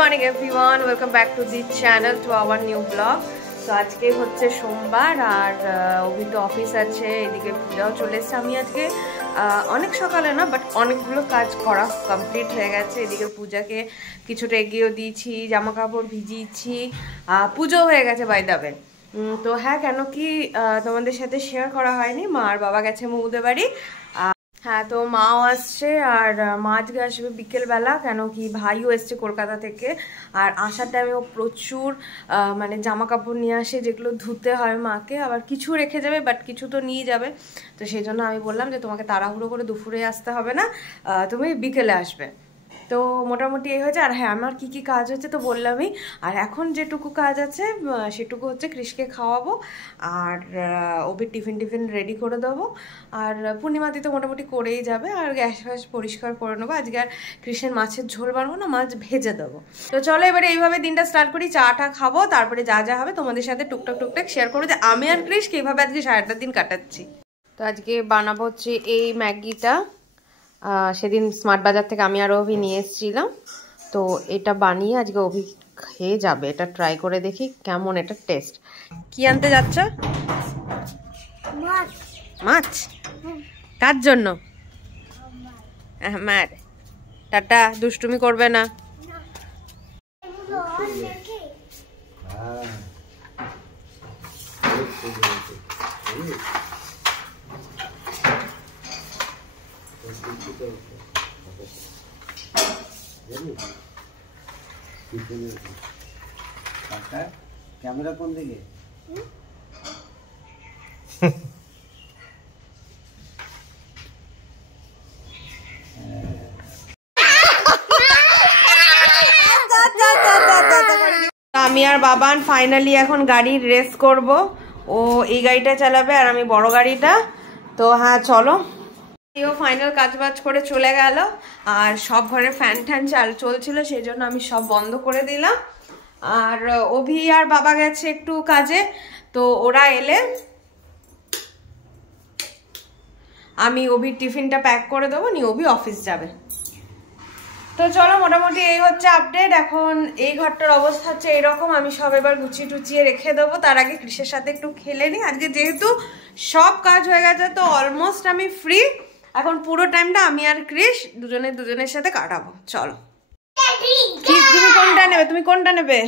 morning everyone, welcome back to the channel, to our new vlog. তো আজকে হচ্ছে সোমবার আর ওই তো অফিস আছে, এদিকে পূজাও চলে এসেছে। আমি আজকে অনেক সকালে না, বাট অনেকগুলো কাজ করা কমপ্লিট হয়ে গেছে। এদিকে পূজাকে কিছুটা এগিয়েও দিয়েছি, জামা কাপড় ভিজিয়েছি, পুজো হয়ে গেছে বাই দ্য ওয়ে। তো হ্যাঁ, কেন কি তোমাদের সাথে শেয়ার করা হয়নি, মা আর বাবা গেছে মৌদের বাড়ি। হ্যাঁ, তো মাও আসছে আর মা আজকে আসবে বিকেলবেলা, কেন কি ভাইও এসছে কলকাতা থেকে। আর আসার টাইমেও প্রচুর মানে জামা কাপড় নিয়ে আসে, যেগুলো ধুতে হয় মাকে, আবার কিছু রেখে যাবে বাট কিছু তো নিয়ে যাবে। তো সেই জন্য আমি বললাম যে তোমাকে তাড়াহুড়ো করে দুপুরে আসতে হবে না, তুমি বিকেলে আসবে। তো মোটামুটি এই হয়েছে। আর হ্যাঁ, আমার কি কাজ হচ্ছে তো বললামই। আর এখন যেটুকু কাজ আছে সেটুকু হচ্ছে কৃষকে খাওয়াবো আর ওকে টিফিন রেডি করে দেবো। আর পূর্ণিমাতি তো মোটামুটি করেই যাবে। আর গ্যাস ফ্যাস পরিষ্কার করে নেবো। আজকে আর কৃষ্ণের মাছের ঝোল বানাবো না, মাছ ভেজে দেবো। তো চলো এবারে এইভাবে দিনটা স্টার্ট করি। চাটা খাবো, তারপরে যা যা হবে তোমাদের সাথে টুকটাক শেয়ার করবো যে আমি আর কৃষ কীভাবে আজকে সারাটা দিন কাটাচ্ছি। তো আজকে বানাবো হচ্ছে এই ম্যাগিটা। সেদিন স্মার্ট বাজার থেকে আমি আর অভি নিয়ে এসেছিলাম। তো এটা বানিয়ে আজকে অভি খেয়ে যাবে। এটা ট্রাই করে দেখি কেমন এটা টেস্ট। কি আনতে যাচ্ছ? মাছ। কার জন্য? আমার। টাটা, দুষ্টুমি করবে না। ক্যামেরা কোন দিকে? আমি আর বাবান ফাইনালি এখন গাড়ির রেস করব। ও এই গাড়িটা চালাবে আর আমি বড় গাড়িটা। তো হ্যাঁ চলো। এও ফাইনাল কাজবাজ করে চলে গেল। আর সব ঘরে ফ্যান ট্যান চলছিল, সেই জন্য আমি সব বন্ধ করে দিলাম। আর অভি আর বাবা গেছে একটু কাজে। তো ওরা এলে আমি অভির টিফিনটা প্যাক করে দেবো, নিয়ে অভি অফিস যাবে। তো চলো, মোটামুটি এই হচ্ছে আপডেট। এখন এই ঘরটার অবস্থা হচ্ছে এইরকম। আমি সব এবার গুছিয়ে টুচিয়ে রেখে দেবো। তার আগে কৃষের সাথে একটু খেলে নিই। আজকে যেহেতু সব কাজ হয়ে গেছে, তো অলমোস্ট আমি ফ্রি। এখন পুরো টাইমটা আমি আর কৃষ দুজনের সাথে কাটাবো। চলো। তুমি কোনটা নেবে?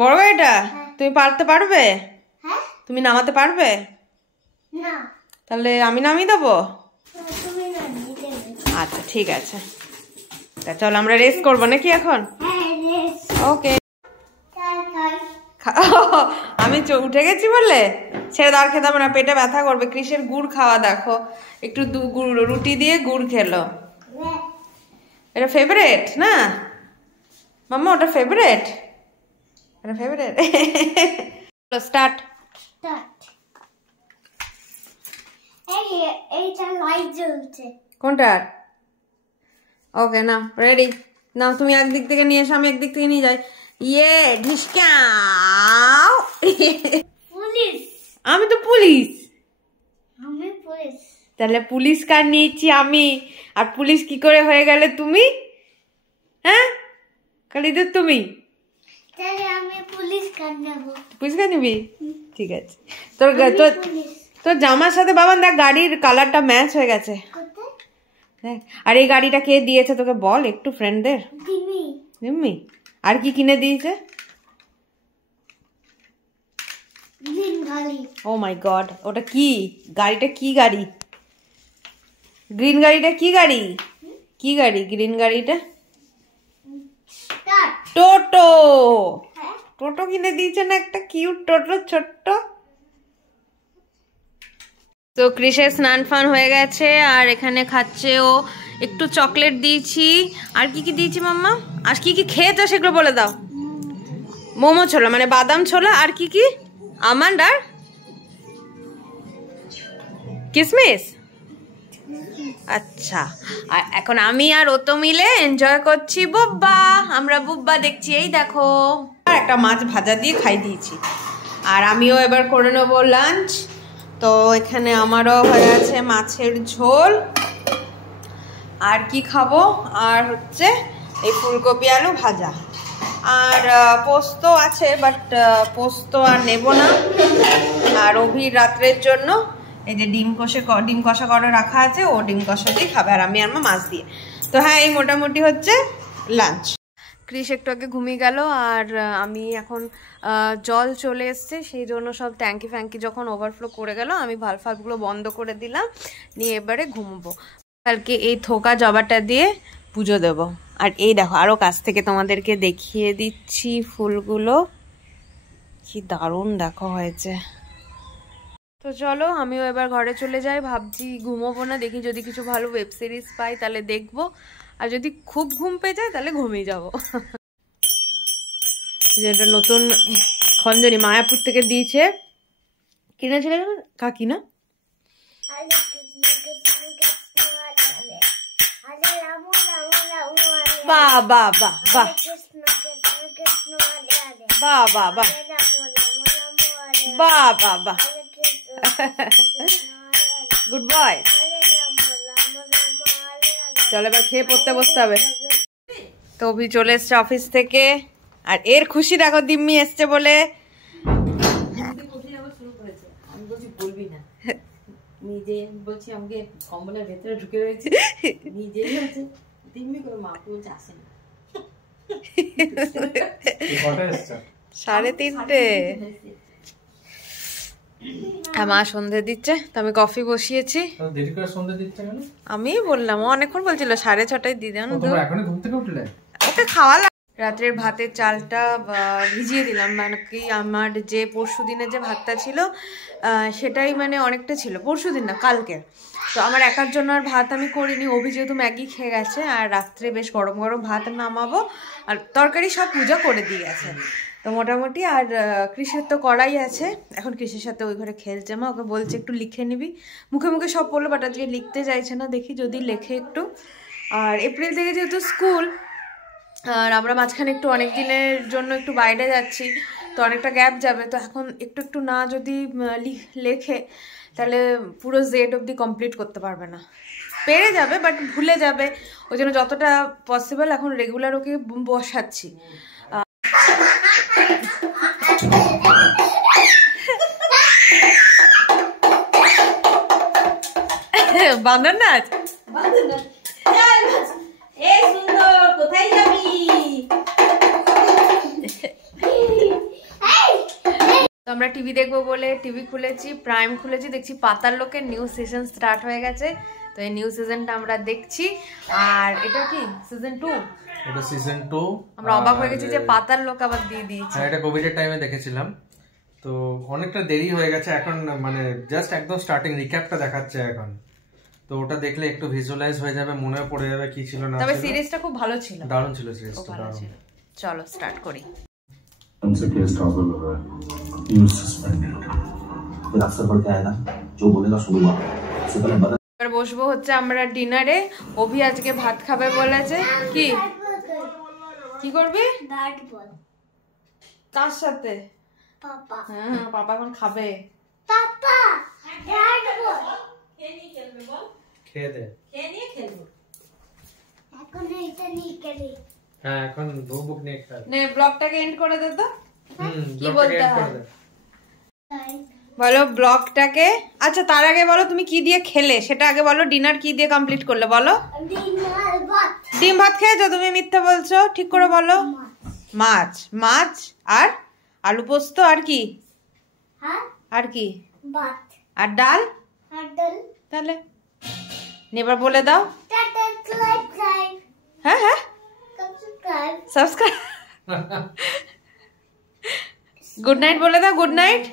বড় গাড়িটা? তুমি পারতে পারবে? তুমি নামাতে পারবে? তাহলে আমি নামিয়ে দেবো। আচ্ছা ঠিক আছে, চলো আমরা রেস করবো নাকি এখন? ওকে। আমি উঠে গেছি বললে ছেড়ে দাঁড় খেতে হবে না, পেটে ব্যথা করবে। কৃষের গুড় খাওয়া দেখো, একটু রুটি দিয়ে গুড় খেলো। এটা ফেভারিট না মাম্মা? ওটা ফেভারিট? এটা ফেভারিট। স্টার্ট। কোনটা? ওকে না, রেডি না। তুমি একদিক থেকে নিয়ে এসো, আমি একদিক থেকে নিয়ে যাই। ইয়ে ঢিসকাও। আমি তো পুলিশ। তাহলে পুলিশ কার নিয়েছি আমি, আর পুলিশ কি করে হয়ে গেলে তুমি? হ্যাঁ, কালিদের তুমি পুলিশ কার নিবি? ঠিক আছে। তোর জামার সাথে বাবান দেখ গাড়ির কালারটা ম্যাচ হয়ে গেছে। আর এই গাড়িটা কে দিয়েছে তোকে বল একটু, ফ্রেন্ডদের? দিম্মি। আর কি কিনে দিয়েছে? ও মাই গড, ওটা কি গাড়িটা? কি গাড়ি? গ্রিন গাড়িটা কি গাড়ি? কি গাড়ি গ্রিন গাড়িটা? টোটো। টোটো কিনে দিয়েছে না, একটা কিউট টোটো, ছোট্ট। তো কৃষের স্নান ফান হয়ে গেছে আর এখানে খাচ্ছে ও। একটু চকলেট দিয়েছি। আর কি দিয়েছি মাম্মা? আর কি খেয়েছো সেগুলো বলে দাও। মোমো ছোলা, মানে বাদাম ছোলা। আর কি? আমন্ড আর কিসমিস। আচ্ছা। আর এখন আমি আর ও তো মিলে এনজয় করছি বুব্বা। আমরা বুব্বা দেখছি, এই দেখো। আর একটা মাছ ভাজা দিয়ে খাই দিয়েছি। আর আমিও এবার করে নেবো লাঞ্চ। তো এখানে আমারও হয়ে আছে মাছের ঝোল। আর কি খাবো? আর হচ্ছে এই ফুলকপি আলু ভাজা, আর পোস্ত আছে, বাট পোস্ত আর নেব না। আর অভির রাত্রের জন্য এই যে ডিম কষা করে রাখা আছে, ও ডিম কষা দিয়ে খাবে, আর আমি আমার মাছ দিয়ে। তো হ্যাঁ, এই মোটামুটি হচ্ছে লাঞ্চ। ক্রিস একটু আগে ঘুমিয়ে গেল, আর আমি এখন জল চলে এসছে, সেই জন্য সব ট্যাঙ্কি ফ্যাঙ্কি যখন ওভারফ্লো করে গেল, আমি ভালগুলো বন্ধ করে দিলাম, নিয়ে এবারে ঘুমবো। কালকে এই থোকা জবাটা দিয়ে পুজো দেব। আর এই দেখো, আরো কাছ থেকে তোমাদেরকে দেখিয়ে দিচ্ছি ফুলগুলো, কি দারুণ দেখো হয়েছে। তো চলো, আমিও এবার ঘরে চলে যাই। ভাবছি ঘুমোবো না, দেখি যদি কিছু ভালো ওয়েব সিরিজ পাই তাহলে দেখবো, আর যদি খুব ঘুম পেয়ে যায় তাহলে ঘুমিয়ে যাবো। যেটা নতুন খঞ্জনি মায়াপুর থেকে দিয়েছে, কিনেছিল কাকি না? বাহ বাহ বাহ বাহ বাহ বাহ বাহ বাহ বাহ বাহ, গুড বয়। চলো এবার খেয়ে পড়তে বসতে হবে। তো অভি চলে এসছে অফিস থেকে, আর এর খুশি দেখো, দিম্মি এসছে বলে। আমি বলছি বলবি না, নিজে বলছি আমাকে কম্বলের ভেতরে ঢুকে রয়েছে, নিজেই হচ্ছে দিম্মি করে মা বলছে আসেন। 3:30। মা সন্ধে দিচ্ছে, তো আমি কফি বসিয়েছি। আমি বললাম, ও অনেকক্ষণ বলছিল 6:30 দিয়ে দেন, ওকে খাওয়া। রাত্রের ভাতের চালটা ভিজিয়ে দিলাম, মানে কি আমার যে পরশু দিনের যে ভাতটা ছিল সেটাই মানে অনেকটা ছিল, পরশু দিন না কালকে। তো আমার একার জন্য আর ভাত আমি করিনি, অভি যেহেতু ম্যাগি খেয়ে গেছে, আর রাত্রে বেশ গরম গরম ভাত নামাবো, আর তরকারি সব পূজা করে দিয়ে গেছে। তো মোটামুটি, আর কৃষের তো করাই আছে, এখন কৃষির সাথে ওই ঘরে খেলছে। মা ওকে বলছে একটু লিখে নিবি, মুখে মুখে সব পড়লো, বাট আজকে লিখতে চাইছে না, দেখি যদি লেখে একটু। আর এপ্রিল থেকে যেহেতু স্কুল, আর আমরা মাঝখানে একটু অনেক দিনের জন্য একটু বাইরে যাচ্ছি, তো অনেকটা গ্যাপ যাবে, তো এখন একটু একটু না যদি লেখে তাহলে পুরো জেড অবধি কমপ্লিট করতে পারবে না, পেরে যাবে বাট ভুলে যাবে। ওই জন্য যতটা পসিবল এখন রেগুলার ওকে বসাচ্ছি। বান্দর নাচ, কোথায় যাবি? তো আমরা টিভি দেখবো বলে টিভি খুলেছি, প্রাইম খুলেছি, দেখছি পাতাল লোকের নিউ সিজন স্টার্ট হয়ে গেছে। তো এই নিউ সিজনটা আমরা দেখছি। আর এটা কি সিজন 2? এটা সিজন 2। আমরা অবাক হয়ে গেছি যে পাতাল লোক আবার দিয়ে দিয়েছে। হ্যাঁ, এটা কোভিড এর টাইমে দেখেছিলাম, তো অনেকটা দেরি হয়ে গেছে এখন, মানে জাস্ট একদম স্টার্টিং রিক্যাপটা দেখাচ্ছে এখন। তো ওটা দেখলে একটু ভিজুয়ালাইজ হয়ে যাবে, মনে পড়ে যাবে কি ছিল না ছিল। তবে সিরিজটা খুব ভালো ছিল, দারুণ ছিল সিরিজটা, দারুণ। চলো স্টার্ট করি। हमसे केस ट्रांसफर कर रहा है, यू सस्पेंडेड। फिर अफसर बढ़ के आएगा, जो बोलेगा सुनूंगा, उससे पहले बता। এবার বসবো হচ্ছে আমরা ডিনারে। অভি আজকে ভাত খাবে বলেছে। কি কি করবি? Bat ball. কার সাথে? পাপা। হ্যাঁ, পাপা এখন খাবে। পাপা ব্যাট বল। খেয়ে নিয়ে খেলবে, বল। খেয়ে দে। খেয়ে নিয়ে খেলবো। এখন এটা নিয়ে খেলি। হ্যাঁ, এখন বুক নিয়ে খেল। নে ব্লগটাকে এন্ড করে দে তো। কি বলতে হবে? বলো ব্লগটাকে। আচ্ছা, তার আগে বলো তুমি কি দিয়ে খেলে সেটা আগে বলো। ডিনার কি দিয়ে কমপ্লিট করলে বলো। ডিনার ভাত। ডিম ভাত খেয়েছো? তুমি মিথ্যা বলছো, ঠিক করে বলো। মাছ। মাছ আর আলু পোস্ত, আর কি? হ্যাঁ, আর কি? ভাত। আর ডাল। আর ডাল। তাহলে এবার বলে দাও। Tata, subscribe. হ্যাঁ হ্যাঁ, সাবস্ক্রাইব। সাবস্ক্রাইব। গুড নাইট বলে দাও। Good night.